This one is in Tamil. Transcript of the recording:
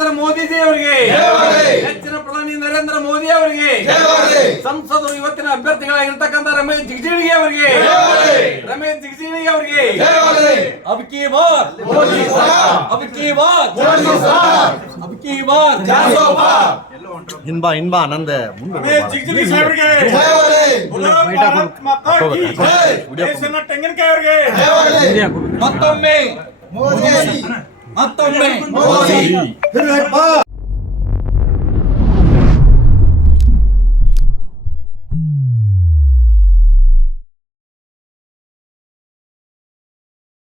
நரேந்திர மோதி ஜி அவர்கே ஹெச்சிர பிரதானி நரேந்திர மோதி அவர்கே சம்சத இவத்தின அபியர்த்திகளாக இருந்த ரமேஷ் ஜிக்ஜிணி அவர்கே ரமேஷ் ஜிக்ஜிணி அவர்கே அப கே வார் அப கே வார் அப கே வார் இன்பா இன்பா அனந்த முன்னாள் மக்கள் மத்தம்மே மோதி 맞다 오메 어이 헤르